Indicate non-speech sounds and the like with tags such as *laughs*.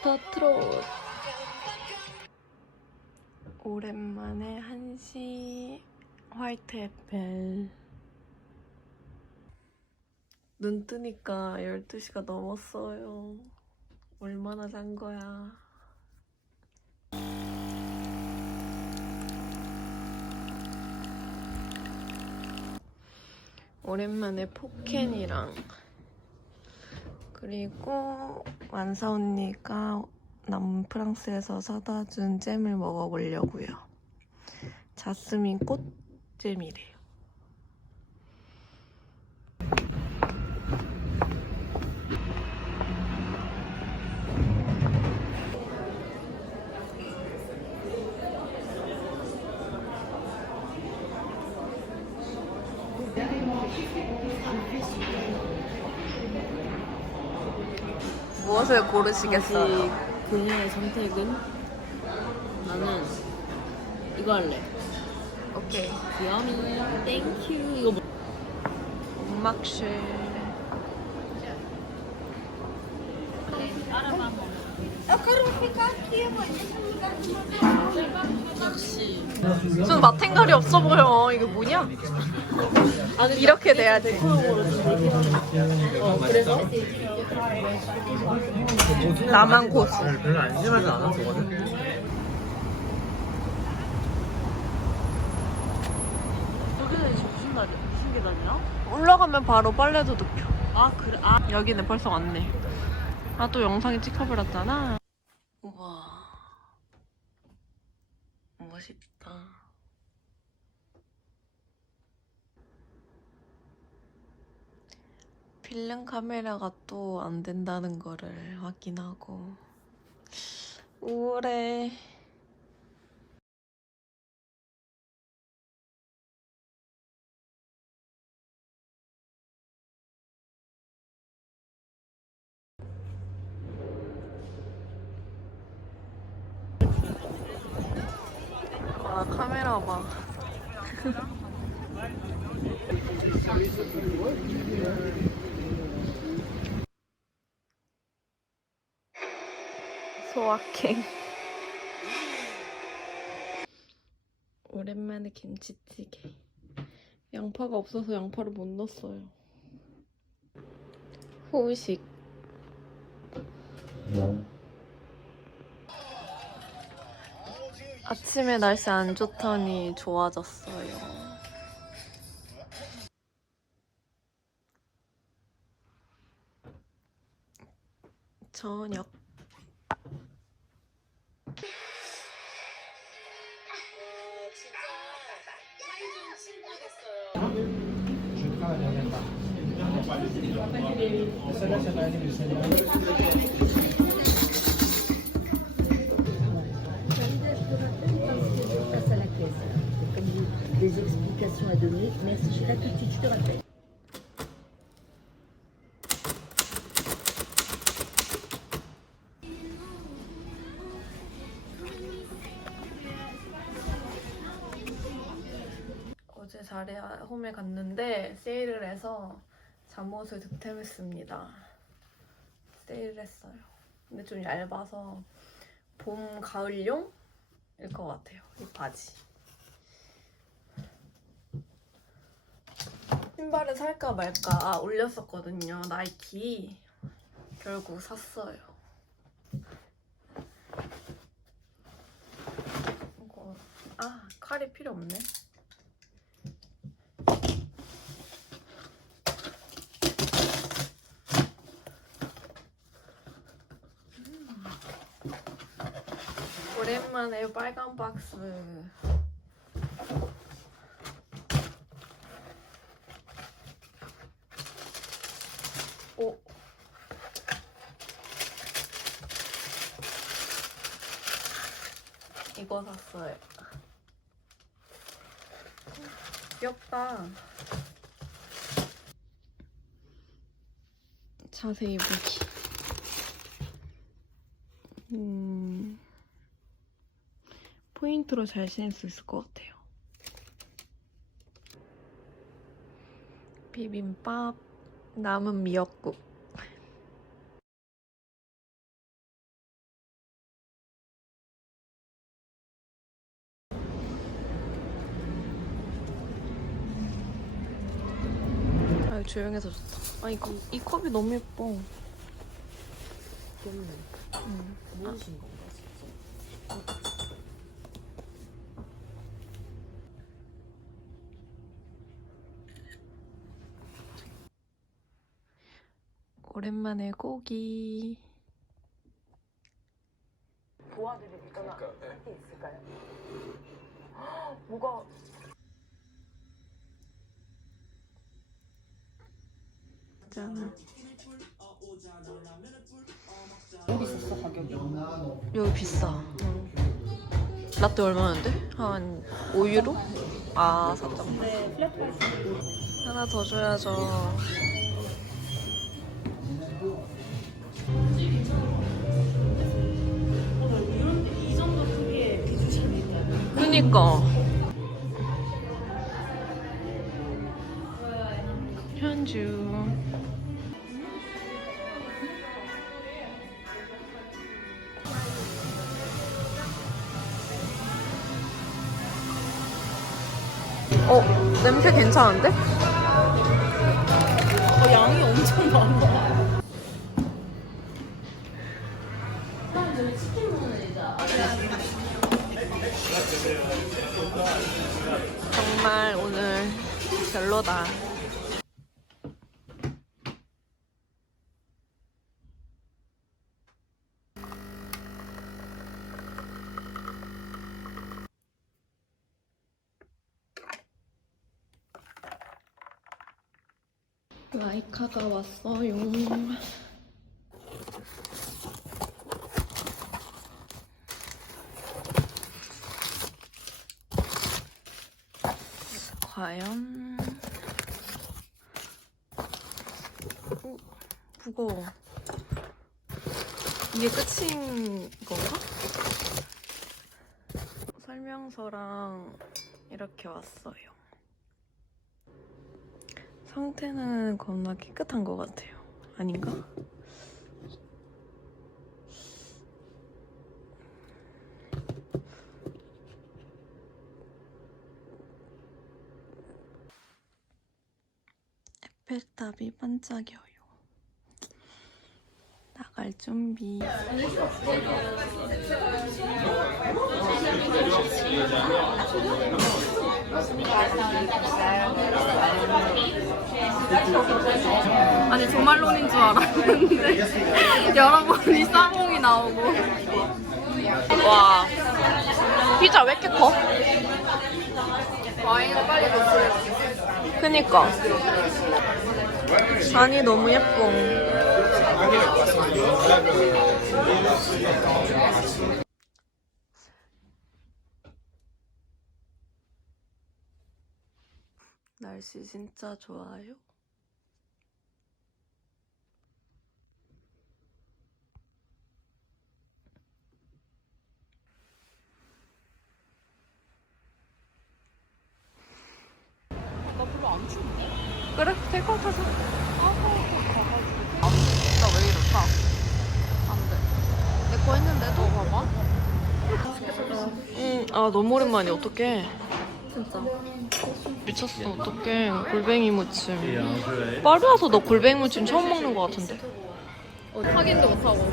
미스터 트롯 오랜만에 한시 화이트 에펠. 눈 뜨니까 12시가 넘었어요. 얼마나 잔 거야. 오랜만에 포켄이랑 그리고 완사 언니가 남프랑스에서 사다 준 잼을 먹어보려고요. 자스민 꽃잼이래요. 무엇을 고르시겠어요? 다시 그녀의 선택은 나는 이거 할래. 오케이. 귀여미 땡큐 이거 뭐? 음악실. 역 시좀 마탱갈이 없어 보여. 이게 뭐냐? 이렇게 돼야 돼. 어 그래서 나만 고수. 별로 안심하지 않아 저거는 지금 무슨? 무슨 계단이야? 올라가면 바로 빨래도 눕혀. 아 그래 아 여기는 벌써 왔네. 아, 또 영상이 찍혀버렸잖아. 우와. 멋있다. 필름 카메라가 또 안 된다는 거를 확인하고. 우울해. 아, 카메라 봐. *laughs* 소확행. 오랜만에 김치찌개. 양파가 없어서 양파를 못 넣었어요. 후식. 아침에 날씨 안 좋더니 좋아졌어요. 저녁. Je prends la dernière part. C'est l'année du Seigneur. Des explications à donner, mais si je là tout de suite, je te rappelle. 제 자리아 홈에 갔는데 세일을 해서 잠옷을 득템했습니다. 세일을 했어요. 근데 좀 얇아서 봄, 가을용일 것 같아요. 이 바지. 신발을 살까 말까 올렸었거든요. 나이키. 결국 샀어요. 이거 아 칼이 필요 없네. 오랜만에 빨간 박스. 오. 이거 샀어요. 귀엽다. 자세히 보기. 음, 포인트로 잘 지낼 수 있을 것 같아요. 비빔밥, 남은 미역국. 아유, 조용해서 좋다. 아, 이, 컵, 이 컵이 너무 예뻐. 귀엽네. 응. 뭐 무엇인 건가, 진짜? 아, 오랜만에 고기. 도와드릴 거나 할게 있을까요? *gasps* 뭐가 있잖아. 여기 있었어 가격이? 여기 비싸. 라떼 얼마였는데? 한 5유로? 아, 4점. 네, 플랫 프라이스. 하나 더 줘야죠. 그니까. 현주. 어, 냄새 괜찮은데? 어, 양이 엄청 많아. 정말 오늘 별로다. 라이카가 왔어요. 과연 오, 무거워. 이게 끝인 건가? 설명서랑 이렇게 왔어요. 상태는 겁나 깨끗한 것 같아요. 아닌가? 에펠탑이 반짝여요. 나갈 준비. 아니 조말론인 줄 알았는데 *laughs* 여러분이 쌍봉이 나오고 와 피자 왜 이렇게 커? 와인을 빨리 넣어요 그니까. 잔이 너무 예뻐. 날씨 진짜 좋아요 나 별로 안 추운데? 그래? 테이크아웃 하자 아 진짜 왜 이럴까? 안돼. 내 거 했는데도 봐봐 응아 너무 오랜만이야. 어떡해? 진짜. 미쳤어. 어떡해. 골뱅이 무침. 파리 와서 너 골뱅이 무침 처음 먹는 거 같은데. 확인도 못하고